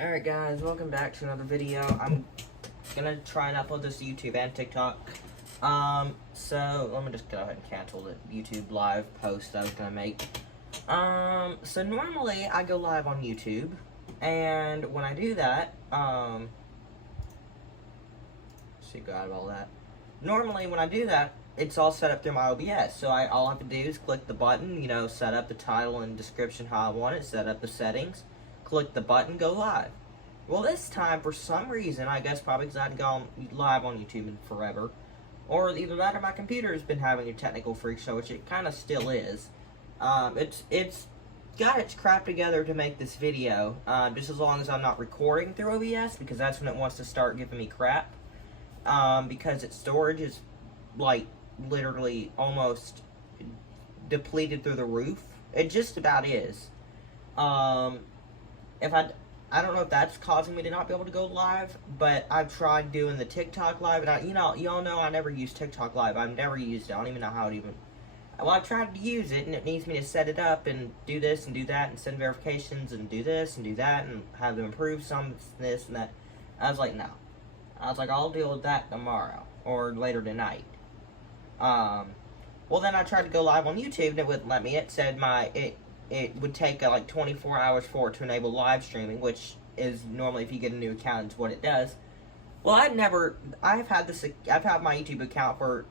Alright guys, welcome back to another video. I'm gonna try and upload this to YouTube and TikTok. So let me just go ahead and cancel the YouTube live post I was gonna make. So normally I go live on YouTube, and when I do that, see, go out of all that. Normally when I do that, it's all set up through my OBS. So all I have to do is click the button, set up the title and description how I want it, set up the settings, click the button, go live. Well, this time, for some reason, I guess probably because I hadn't gone live on YouTube in forever, or either that or my computer has been having a technical freak show, which it kind of still is. It's got its crap together to make this video, just as long as I'm not recording through OBS, because that's when it wants to start giving me crap, because its storage is, like, literally almost depleted through the roof. It just about is. I don't know if that's causing me to not be able to go live, but I've tried doing the TikTok live, and y'all know I never use TikTok live. I've never used it. I don't even know how it even. Well, I've tried to use it, and it needs me to set it up and do this and do that and send verifications and do this and do that and have them improve some this and that. I was like, no. I was like, I'll deal with that tomorrow or later tonight. Well, then I tried to go live on YouTube, and it wouldn't let me. It said it would take like 24 hours for it to enable live streaming, which is normally, if you get a new account, it's what it does. Well, I've had my YouTube account for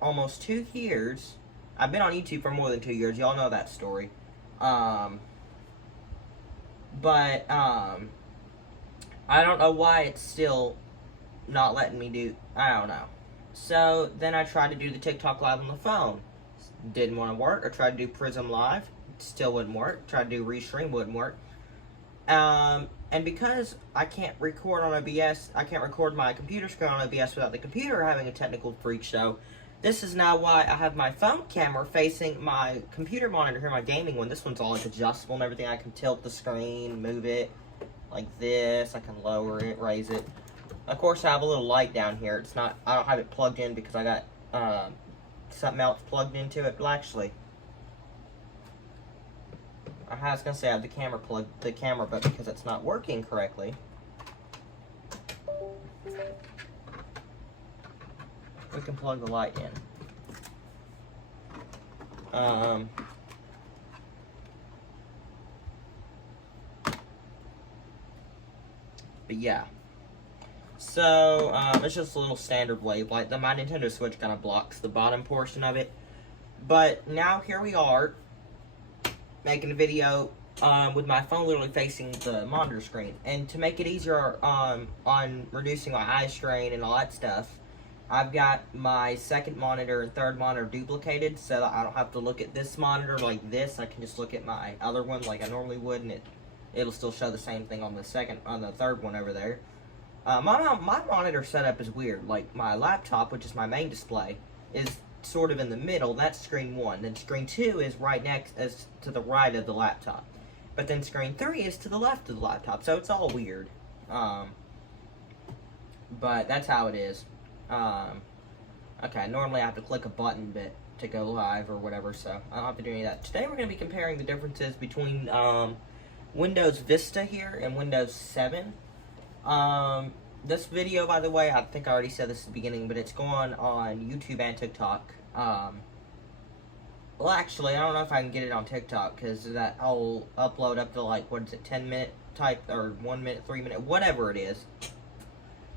almost 2 years. I've been on YouTube for more than 2 years. Y'all know that story. I don't know why it's still not letting me do, I don't know. So then I tried to do the TikTok live on the phone. Didn't want to work. I tried to do Prism Live. Still wouldn't work. Tried to do Restream, wouldn't work. And because I can't record on OBS, I can't record my computer screen on OBS without the computer having a technical freak show. This is now why I have my phone camera facing my computer monitor here, my gaming one. This one's all like adjustable and everything. I can tilt the screen, move it like this. I can lower it, raise it. Of course, I have a little light down here. It's not. I don't have it plugged in because I got something else plugged into it. Well, actually, I was gonna say I have the camera, but because it's not working correctly, we can plug the light in. But yeah. So, it's just a little standard wave light. My Nintendo Switch kind of blocks the bottom portion of it. But now here we are, making a video with my phone literally facing the monitor screen. And to make it easier on reducing my eye strain and all that stuff, I've got my second monitor and third monitor duplicated so that I don't have to look at this monitor like this. I can just look at my other one like I normally would, and it'll still show the same thing on the third one over there. My monitor setup is weird. Like, my laptop, which is my main display, is sort of in the middle. That's screen 1. Then screen 2 is right next, as to the right of the laptop. But then screen 3 is to the left of the laptop. So it's all weird. But that's how it is. Okay, normally I have to click a button to go live or whatever, so I don't have to do any of that. Today we're going to be comparing the differences between Windows Vista here and Windows 7. This video, by the way, I think I already said this at the beginning, but it's going on YouTube and TikTok. Well, actually, I don't know if I can get it on TikTok, because that whole upload up to, like, what is it, 10-minute type, or 1 minute, 3 minute, whatever it is.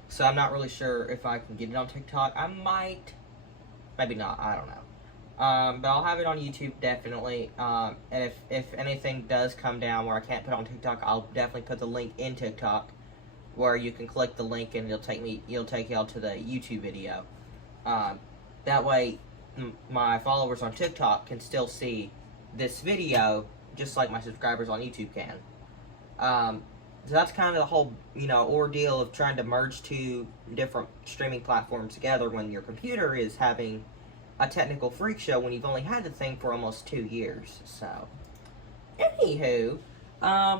So I'm not really sure if I can get it on TikTok. I might, maybe not, I don't know. But I'll have it on YouTube, definitely. And if anything does come down where I can't put it on TikTok, I'll definitely put the link in TikTok, where you can click the link and it'll take y'all to the YouTube video. That way, my followers on TikTok can still see this video, just like my subscribers on YouTube can. So that's kind of the whole, ordeal of trying to merge 2 different streaming platforms together when your computer is having a technical freak show when you've only had the thing for almost 2 years. So, anywho,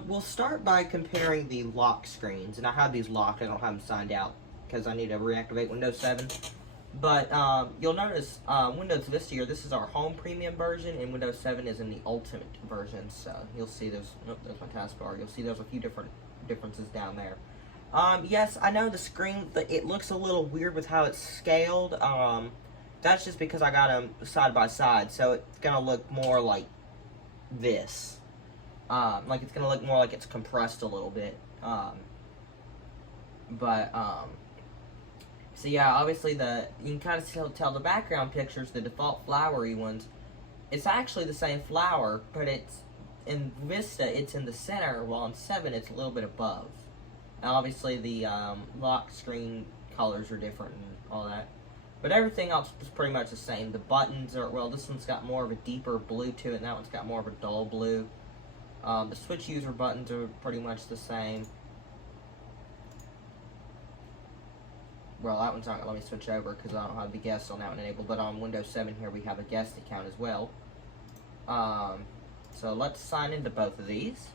we'll start by comparing the lock screens. And I have these locked. I don't have them signed out because I need to reactivate Windows 7. But you'll notice Windows Vista here, this is our home premium version, and Windows 7 is in the ultimate version. So you'll see there's my taskbar. You'll see there's a few different differences down there. Yes, I know the screen, it looks a little weird with how it's scaled. That's just because I got them side by side, so it's gonna look more like this. Like it's gonna look more like it's compressed a little bit. So yeah, obviously you can kind of still tell the background pictures, the default flowery ones, it's actually the same flower, but it's, in Vista, it's in the center, while in 7, it's a little bit above. And obviously the lock screen colors are different and all that. But everything else is pretty much the same. The buttons are, well, this one's got more of a deeper blue to it, and that one's got more of a dull blue. The switch user buttons are pretty much the same. Well, that one's not going to let me switch over because I don't have the guest on that one enabled. But on Windows 7 here, we have a guest account as well. So let's sign into both of these.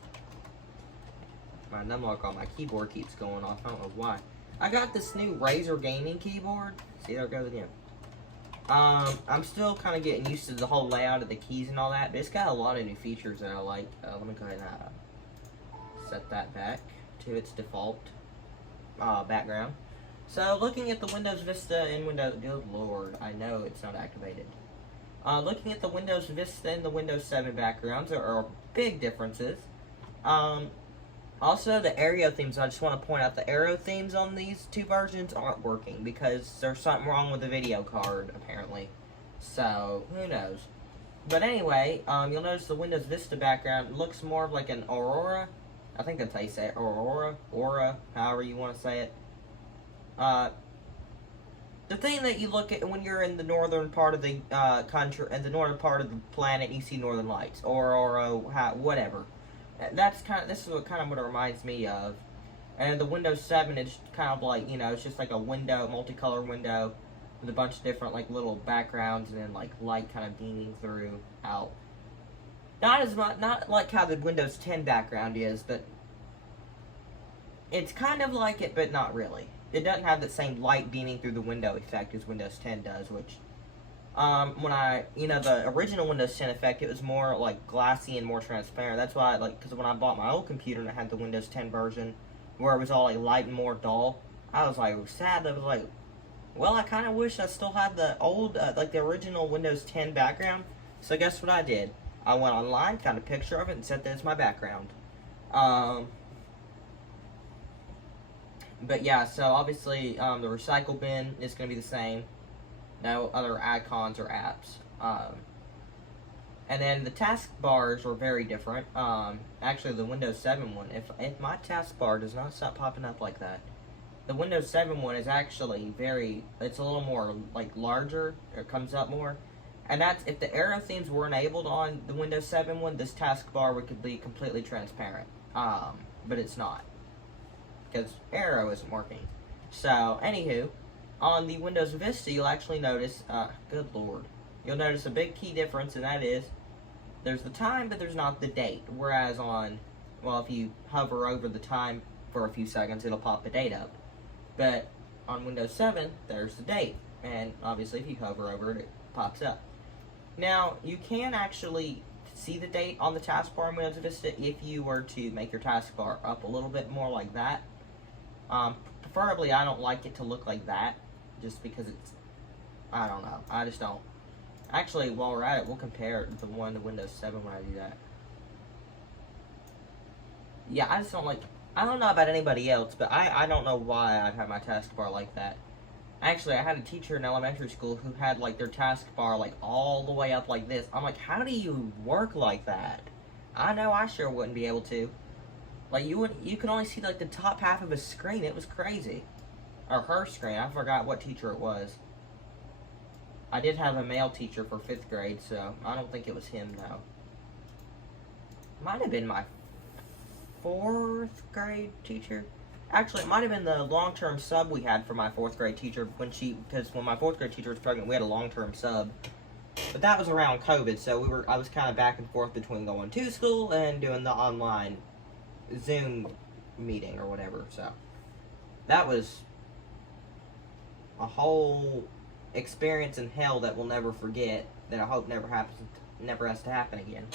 My numlock on my keyboard keeps going off. I don't know why. I got this new Razer gaming keyboard. See, there it goes again. I'm still kind of getting used to the whole layout of the keys and all that. But it's got a lot of new features that I like. Let me go ahead and set that back to its default background. So, looking at the Windows Vista and Windows... Good Lord, I know it's not activated. Looking at the Windows Vista and the Windows 7 backgrounds, there are big differences. Also, the arrow themes, I just want to point out, the arrow themes on these two versions aren't working because there's something wrong with the video card, apparently. So, who knows. But anyway, you'll notice the Windows Vista background looks more like an Aurora. I think that's how you say it. Aura, however you want to say it. The thing that you look at when you're in the northern part of the country, and the northern part of the planet, you see northern lights, Aurora, whatever. This is what it reminds me of. And the Windows 7 is kind of like, you know, it's just like a window, multicolor window, with a bunch of different like little backgrounds and then like light kind of beaming through out. Not as much, not like how the Windows 10 background is, but it's kind of like it, but not really. It doesn't have the same light beaming through the window effect as Windows 10 does, which, the original Windows 10 effect, it was more, like, glassy and more transparent. That's why, because when I bought my old computer and I had the Windows 10 version, where it was all, like, light and more dull, I was, like, sad. I was, like, well, I kind of wish I still had the old, the original Windows 10 background. So guess what I did? I went online, found a picture of it, and set that as my background. But yeah, so obviously the recycle bin is going to be the same. No other icons or apps. And then the taskbars are very different. Actually, the Windows 7 one, if my taskbar does not stop popping up like that, the Windows 7 one is actually it's a little more like larger. It comes up more. And that's, if the arrow themes were enabled on the Windows 7 one, this taskbar could be completely transparent. But it's not, because arrow isn't working. So, anywho, on the Windows Vista, you'll actually notice, good lord, you'll notice a big key difference, and that is, there's the time, but there's not the date. Whereas on, well, if you hover over the time for a few seconds, it'll pop the date up. But on Windows 7, there's the date. And obviously, if you hover over it, it pops up. Now, you can actually see the date on the taskbar in Windows Vista if you were to make your taskbar up a little bit more like that. Preferably, I don't like it to look like that, just because it's, I don't know, I just don't. Actually, while we're at it, we'll compare the one to Windows 7 when I do that. Yeah, I just don't like, I don't know about anybody else, but I don't know why I'd have my taskbar like that. Actually, I had a teacher in elementary school who had, like, their taskbar, like, all the way up like this. I'm like, how do you work like that? I know I sure wouldn't be able to. Like, you could only see, like, the top half of his screen. It was crazy. Or her screen. I forgot what teacher it was. I did have a male teacher for 5th grade, so I don't think it was him, though. Might have been my 4th grade teacher. Actually, it might have been the long-term sub we had for my 4th grade teacher because when my 4th grade teacher was pregnant, we had a long-term sub. But that was around COVID, so I was kind of back and forth between going to school and doing the online Zoom meeting or whatever. So that was a whole experience in hell that we'll never forget, that I hope never has to happen again.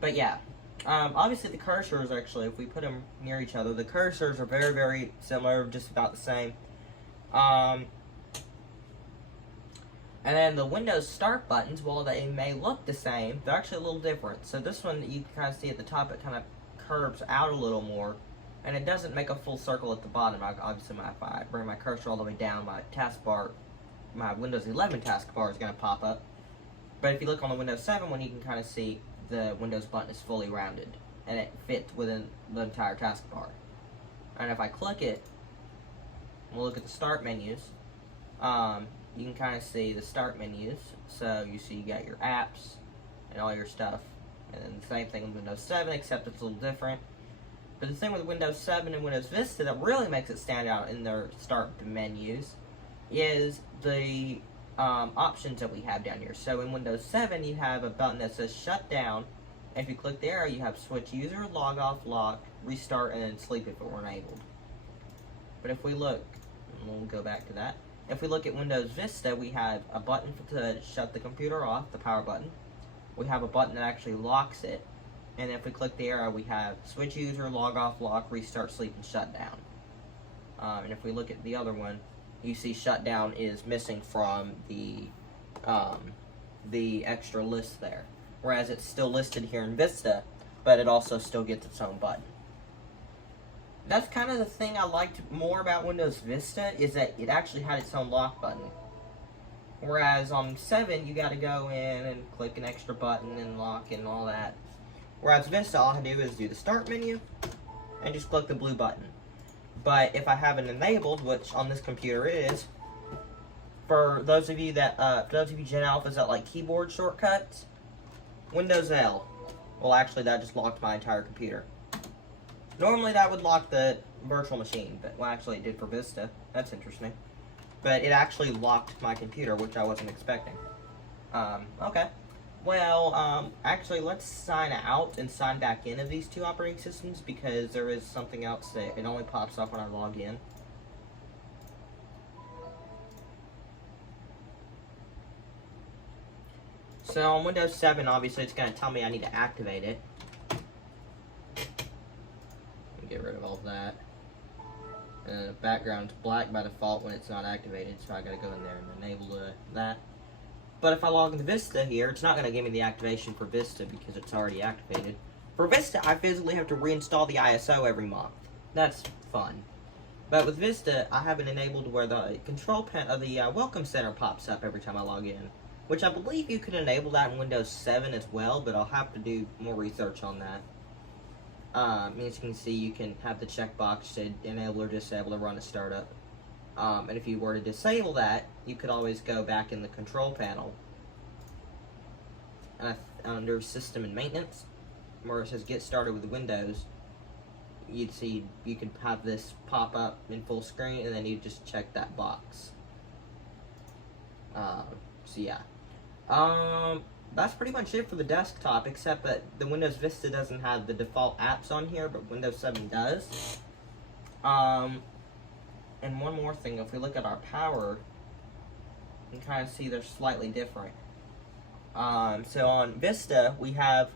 But yeah. Obviously the cursors, actually, if we put them near each other, the cursors are very, very similar, just about the same. And then the Windows Start buttons, while they may look the same, they're actually a little different. So this one, you can kind of see at the top, it kind of curves out a little more, and it doesn't make a full circle at the bottom. Obviously, if I bring my cursor all the way down, my taskbar, my Windows 11 taskbar is going to pop up. But if you look on the Windows 7 one, you can kind of see the Windows button is fully rounded, and it fits within the entire taskbar. And if I click it, we'll look at the Start menus. You can kind of see the Start menus. So you see you got your apps and all your stuff. And then the same thing with Windows 7, except it's a little different. But the thing with Windows 7 and Windows Vista that really makes it stand out in their Start menus is the options that we have down here. So in Windows 7, you have a button that says Shut Down. If you click the arrow, you have Switch User, Log Off, Lock, Restart, and then Sleep if it were enabled. But if we look, we'll go back to that. If we look at Windows Vista, we have a button to shut the computer off, the power button. We have a button that actually locks it. And if we click the arrow, we have Switch User, Log Off, Lock, Restart, Sleep, and Shut Down. And if we look at the other one, you see Shutdown is missing from the extra list there. Whereas it's still listed here in Vista, but it also still gets its own button. That's kind of the thing I liked more about Windows Vista, is that it actually had its own lock button. Whereas on 7, you got to go in and click an extra button and lock and all that. Whereas Vista, all I do is do the Start menu and just click the blue button. But if I have it enabled, which on this computer is, for those of you that, Gen Alphas that like keyboard shortcuts, Windows L. Well, actually, that just locked my entire computer. Normally, that would lock the virtual machine, but, well, actually, it did for Vista. That's interesting. But it actually locked my computer, which I wasn't expecting. Okay. Well, actually, let's sign out and sign back into these two operating systems, because there is something else that it only pops up when I log in. So on Windows 7, obviously, it's going to tell me I need to activate it. Get rid of all that. And the background's black by default when it's not activated, so I got to go in there and enable that. But if I log into Vista here, it's not going to give me the activation for Vista because it's already activated. For Vista, I physically have to reinstall the ISO every month. That's fun. But with Vista, I have it enabled where the control panel, the Welcome Center pops up every time I log in. Which I believe you could enable that in Windows 7 as well, but I'll have to do more research on that. As you can see, you can have the checkbox to enable or disable or run a startup. And if you were to disable that, you could always go back in the control panel under System and Maintenance, where it says Get Started with Windows. You'd see you could have this pop up in full screen, and then you just check that box. So yeah. That's pretty much it for the desktop, except that the Windows Vista doesn't have the default apps on here, but Windows 7 does. And one more thing, if we look at our power, you can kind of see they're slightly different. So on Vista, we have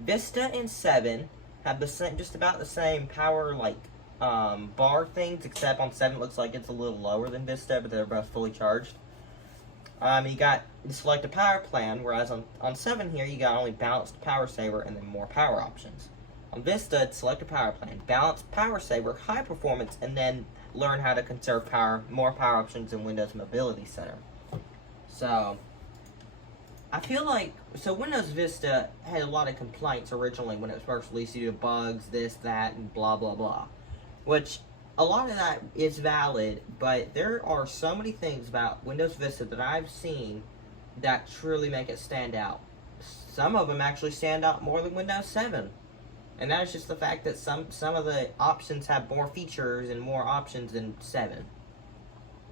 Vista and 7 have the same, just about the same power, like, bar things, except on 7 it looks like it's a little lower than Vista, but they're both fully charged. You got the select a power plan, whereas on 7 here, you got only balanced power saver and then more power options. On Vista, it's select a power plan, balanced power saver, high performance, and then learn how to conserve power, more power options in Windows Mobility Center. So, I feel like, so Windows Vista had a lot of complaints originally when it was first released due to bugs, this, that, and blah, blah, blah. Which, a lot of that is valid, but there are so many things about Windows Vista that I've seen that truly make it stand out. Some of them actually stand out more than Windows 7. And that is just the fact that some of the options have more features and more options than 7.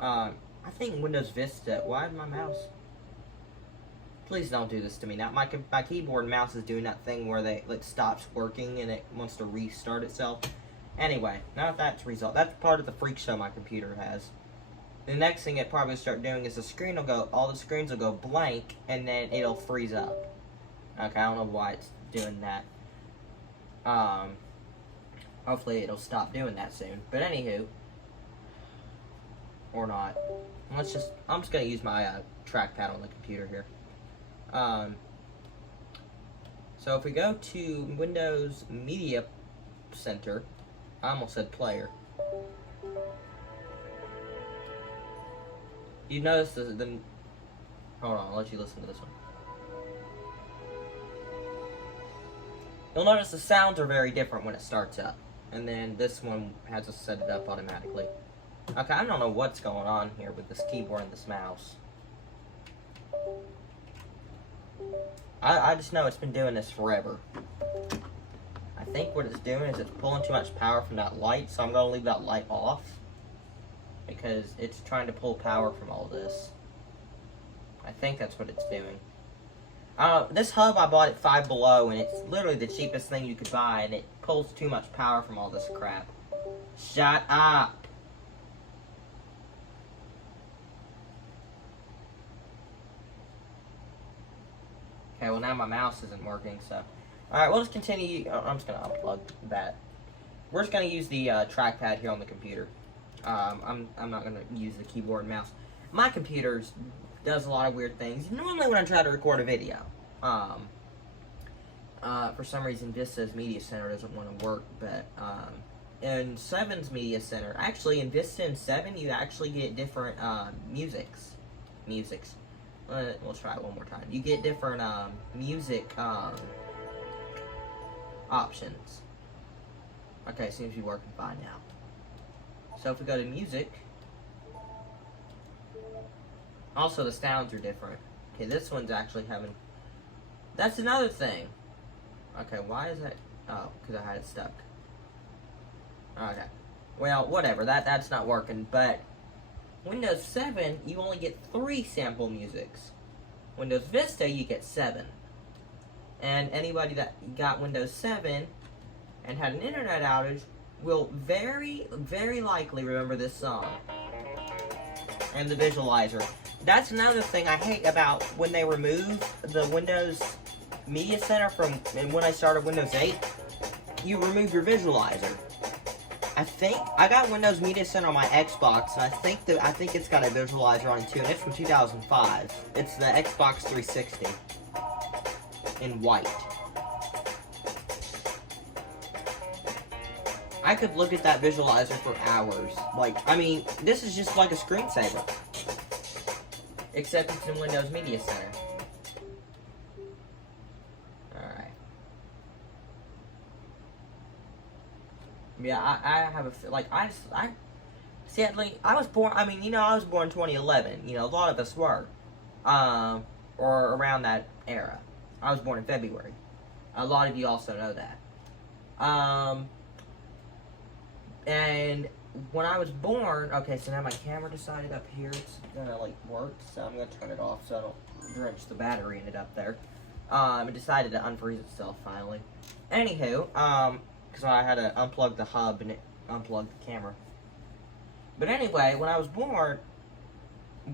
I think Windows Vista, why is my mouse? Please don't do this to me now. My keyboard and mouse is doing that thing where it stops working and it wants to restart itself. Anyway, now that that's resolved, that's part of the freak show my computer has. The next thing it probably start doing is the screen will go, all the screens will go blank, and then it'll freeze up. Okay, I don't know why it's doing that. Hopefully it'll stop doing that soon. But anywho, or not. I'm just gonna use my trackpad on the computer here. So if we go to Windows Media Center, I almost said player. You notice the hold on, I'll let you listen to this one. You'll notice the sounds are very different when it starts up. And then this one has to set it up automatically. Okay, I don't know what's going on here with this keyboard and this mouse. I just know it's been doing this forever. I think what it's doing is it's pulling too much power from that light, so I'm going to leave that light off. Because it's trying to pull power from all this. I think that's what it's doing. This hub I bought at Five Below, and it's literally the cheapest thing you could buy, and it pulls too much power from all this crap. Shut up! Okay, well now my mouse isn't working, so... Alright, we'll just continue. I'm just going to unplug that. We're just going to use the trackpad here on the computer. I'm not going to use the keyboard and mouse. My computer does a lot of weird things. Normally when I try to record a video, for some reason Vista's Media Center doesn't want to work, but in 7's Media Center, actually in Vista and 7 you actually get different musics. We'll try it one more time. You get different music options. Okay, it seems to be working fine now. So if we go to music, also the sounds are different. Okay, this one's actually having, that's another thing. Okay, why is that? Oh, because I had it stuck. Okay, well, whatever, that's not working, but Windows 7, you only get 3 sample musics. Windows Vista, you get 7. And anybody that got Windows 7 and had an internet outage will very, very likely remember this song. And the visualizer. That's another thing I hate about when they remove the Windows Media Center from, and when I started Windows 8, you remove your visualizer. I think I got Windows Media Center on my Xbox, and I think it's got a visualizer on it too, and it's from 2005. It's the Xbox 360 in white. I could look at that visualizer for hours. Like, I mean, this is just like a screensaver, except it's in Windows Media Center. Yeah, I have a, like, sadly, I was born, I mean, you know, I was born 2011, you know, a lot of us were, or around that era. I was born in February. A lot of you also know that. And when I was born, okay, so now my camera decided up here it's gonna, like, work, so I'm gonna turn it off so I don't drench the battery in it up there. It decided to unfreeze itself finally. Anywho, because I had to unplug the hub and it unplugged the camera. But anyway, when I was born,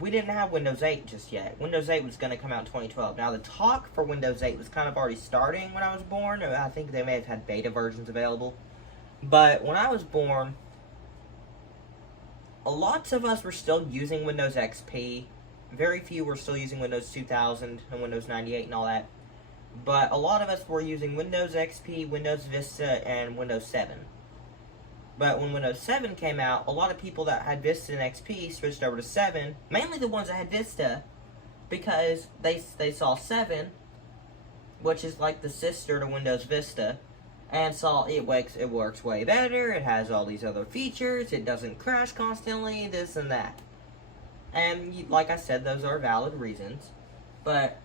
we didn't have Windows 8 just yet. Windows 8 was going to come out in 2012. Now, the talk for Windows 8 was kind of already starting when I was born. I think they may have had beta versions available. But when I was born, lots of us were still using Windows XP. Very few were still using Windows 2000 and Windows 98 and all that. But a lot of us were using Windows XP, Windows Vista, and Windows 7. But when Windows 7 came out, a lot of people that had Vista and XP switched over to 7. Mainly the ones that had Vista, because they saw 7, which is like the sister to Windows Vista, and saw it works way better, it has all these other features, it doesn't crash constantly, this and that. And like I said, those are valid reasons. But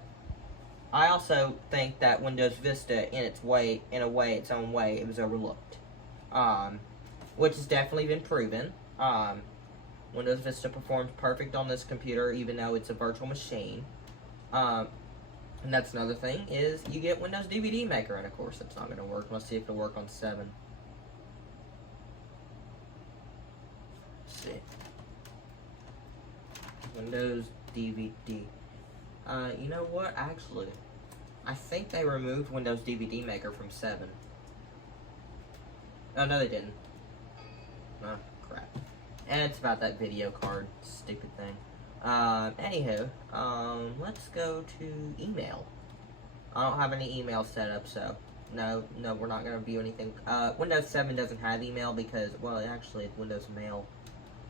I also think that Windows Vista, its own way, it was overlooked. Which has definitely been proven. Windows Vista performs perfect on this computer, even though it's a virtual machine. And that's another thing, is you get Windows DVD Maker, and of course it's not going to work. Let's see if it'll work on 7. Let's see. Windows DVD. You know what? Actually, I think they removed Windows DVD Maker from 7. Oh, no, they didn't. Oh, crap. And it's about that video card. Stupid thing. Anywho, let's go to email. I don't have any email set up, so no, we're not going to view anything. Windows 7 doesn't have email because, well, actually, it's Windows Mail.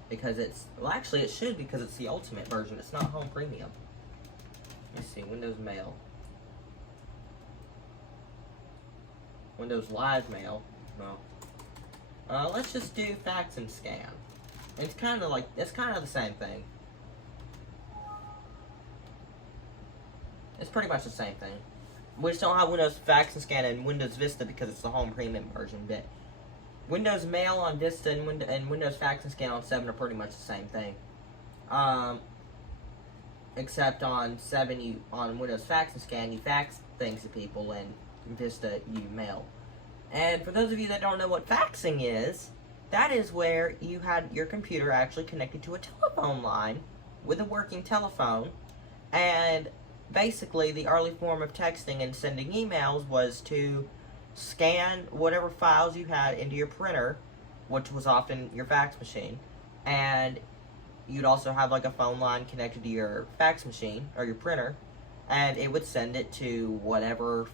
Because it's, well, actually, it should because it's the Ultimate version. It's not Home Premium. Let's see, Windows Mail. Windows Live Mail. No. Let's just do fax and scan. It's kind of the same thing. It's pretty much the same thing. We just don't have Windows Fax and Scan and Windows Vista because it's the Home Premium version. But Windows Mail on Vista and Windows Fax and Scan on 7 are pretty much the same thing. Except on 7, on Windows Fax and Scan, you fax things to people, and Vista, you mail. And for those of you that don't know what faxing is, that is where you had your computer actually connected to a telephone line with a working telephone, and basically the early form of texting and sending emails was to scan whatever files you had into your printer, which was often your fax machine, and you'd also have like a phone line connected to your fax machine or your printer, and it would send it to whatever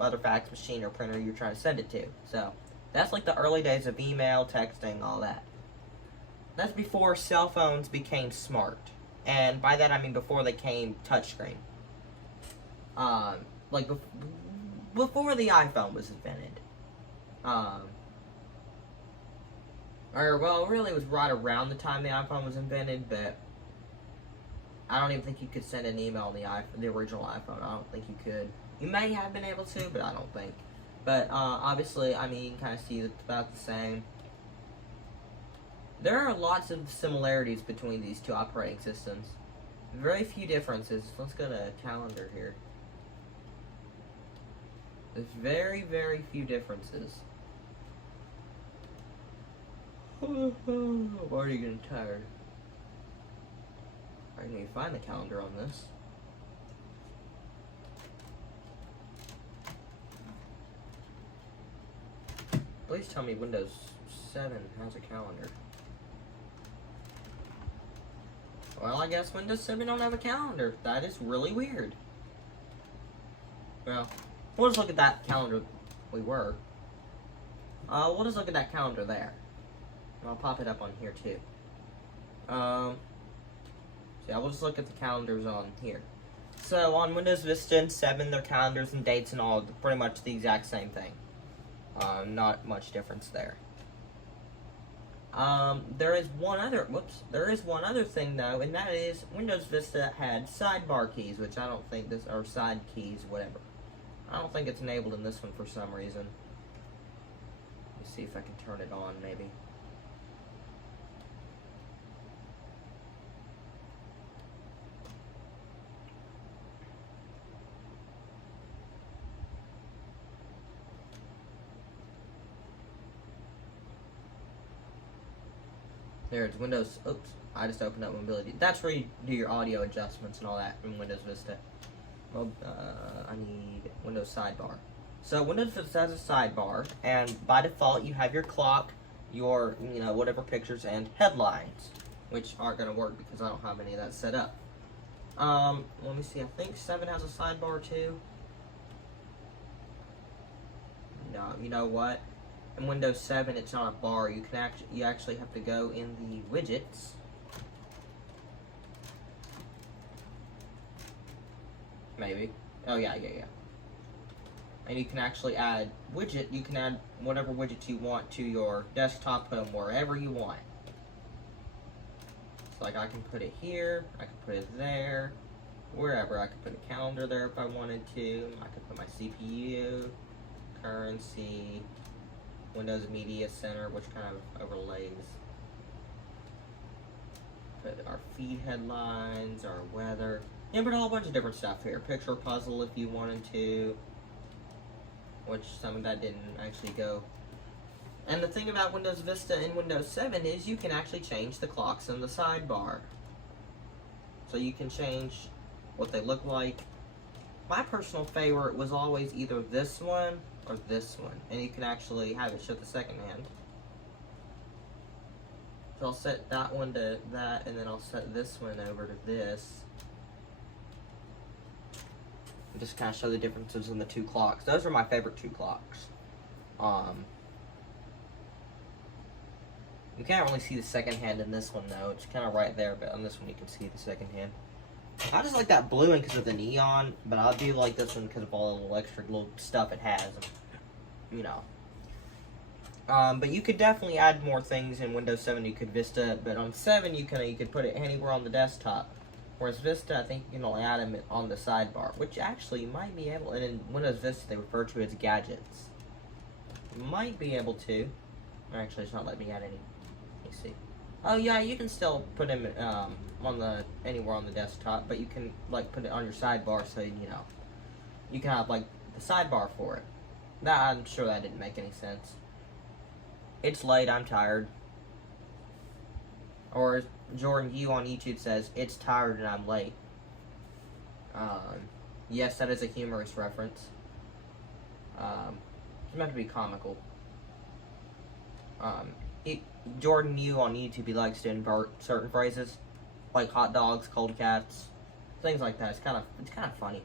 other fax machine or printer you're trying to send it to. So that's like the early days of email, texting, all that. That's before cell phones became smart, and by that I mean before they came touchscreen. Like before the iPhone was invented. Or well, really it was right around the time the iPhone was invented, but I don't even think you could send an email on the original iPhone. I don't think you could. You may have been able to, but I don't think. But obviously, I mean, you can kind of see it's about the same. There are lots of similarities between these two operating systems. Very few differences. Let's go to calendar here. There's very, very few differences. I'm already getting tired. I need to find the calendar on this. Please tell me Windows 7 has a calendar. Well, I guess Windows 7 don't have a calendar. That is really weird. Well, we'll just look at that calendar we'll just look at that calendar there. I'll pop it up on here too. So yeah, we'll just look at the calendars on here. So on Windows Vista and 7, their calendars and dates and all are pretty much the exact same thing. Not much difference there. There is one other thing though, and that is Windows Vista had sidebar keys, which I don't think or side keys, whatever. I don't think it's enabled in this one for some reason. Let's see if I can turn it on, maybe. There, it's Windows. Oops, I just opened up Mobility. That's where you do your audio adjustments and all that in Windows Vista. Well, I need Windows sidebar. So Windows Vista has a sidebar, and by default you have your clock, your whatever pictures, and headlines, which aren't going to work because I don't have any of that set up. Let me see. I think 7 has a sidebar too. No, you know what? In Windows 7, it's not a bar. You actually have to go in the widgets. Maybe. Oh yeah. And you can actually add widget. You can add whatever widget you want to your desktop, put them wherever you want. So like I can put it here. I can put it there. Wherever. I could put a calendar there if I wanted to. I could put my CPU, currency, Windows Media Center, which kind of overlays. Put our feed headlines, our weather. Yeah, but a whole bunch of different stuff here. Picture puzzle if you wanted to. Which some of that didn't actually go. And the thing about Windows Vista and Windows 7 is you can actually change the clocks in the sidebar. So you can change what they look like. my personal favorite was always either this one or this one. And you can actually have it show the second hand. So I'll set that one to that, and then I'll set this one over to this. And just kind of show the differences in the two clocks. Those are my favorite two clocks. You can't really see the second hand in this one though. It's kind of right there, but on this one you can see the second hand. I just like that blue one because of the neon, but I do like this one because of all the little extra little stuff it has. You know. But you could definitely add more things in Windows 7. You could Vista, but on 7 you could put it anywhere on the desktop. Whereas Vista, I think you can only add them on the sidebar, which actually you might be able. And in Windows Vista, they refer to as gadgets. You might be able to. Actually, it's not letting me add any. Let me see. Oh yeah, you can still put them on the anywhere on the desktop, but you can like put it on your sidebar, so you know you can have like the sidebar for it. That I'm sure that didn't make any sense. It's late, I'm tired. Or Jordan Yu on YouTube says, it's tired and I'm late. Yes, that is a humorous reference. It's meant to be comical. Jordan Yu on YouTube, he likes to invert certain phrases. Like hot dogs, cold cats, things like that. It's kind of funny.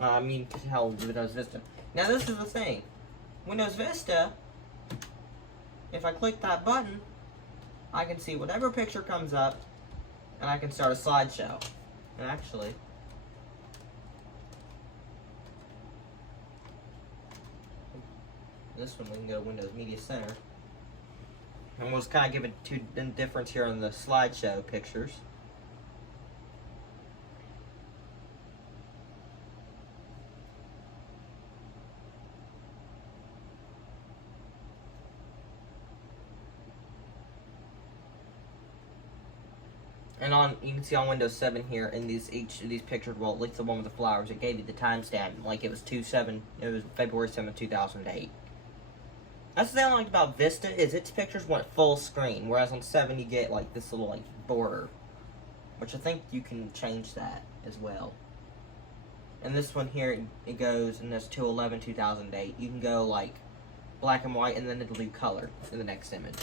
I mean, hell, Windows Vista. Now this is the thing. Windows Vista, if I click that button, I can see whatever picture comes up, and I can start a slideshow. And actually, this one we can go to Windows Media Center. And we'll just kind of give it two difference here on the slideshow pictures. And you can see on Windows 7 here in each of these pictures, well, at least the one with the flowers, it gave you the timestamp, like it was February 7th, 2008. That's the thing I liked about Vista, is its pictures went full screen, whereas on 7 you get like this little like border, which I think you can change that as well. And this one here, it goes, and that's 2/11/2008. You can go like black and white, and then it'll do color in the next image.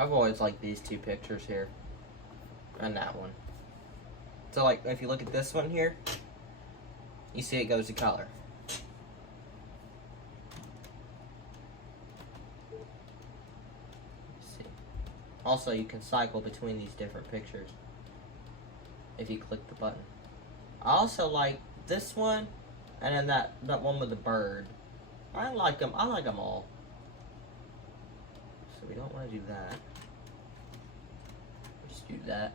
I've always liked these two pictures here, and that one. So like, if you look at this one here, you see it goes to color. Let's see. Also, you can cycle between these different pictures if you click the button. I also like this one, and then that one with the bird. I like them all. So we don't want to do that. Just do that.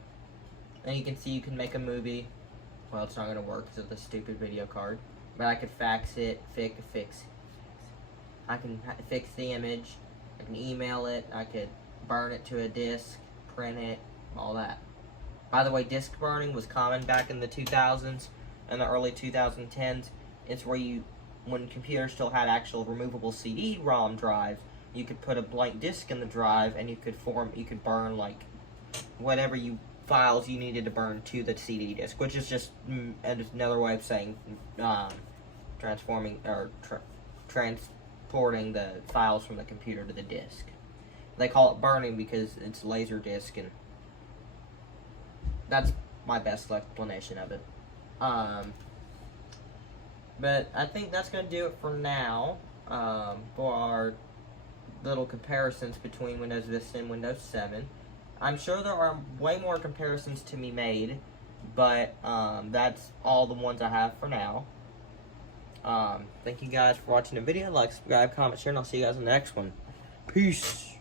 And you can see you can make a movie. Well, it's not going to work because of the stupid video card. But I could fax it, I can fix the image. I can email it. I could burn it to a disk, print it, all that. By the way, disk burning was common back in the 2000s and the early 2010s. It's where when computers still had actual removable CD-ROM drives, you could put a blank disk in the drive, and you could burn like whatever files you needed to burn to the CD disk, which is just another way of saying transporting the files from the computer to the disk. They call it burning because it's laser disk, and that's my best explanation of it. But I think that's going to do it for now for our little comparisons between Windows Vista and Windows 7. I'm sure there are way more comparisons to be made, but that's all the ones I have for now. Thank you guys for watching the video. Like, subscribe, comment, share, and I'll see you guys in the next one. Peace.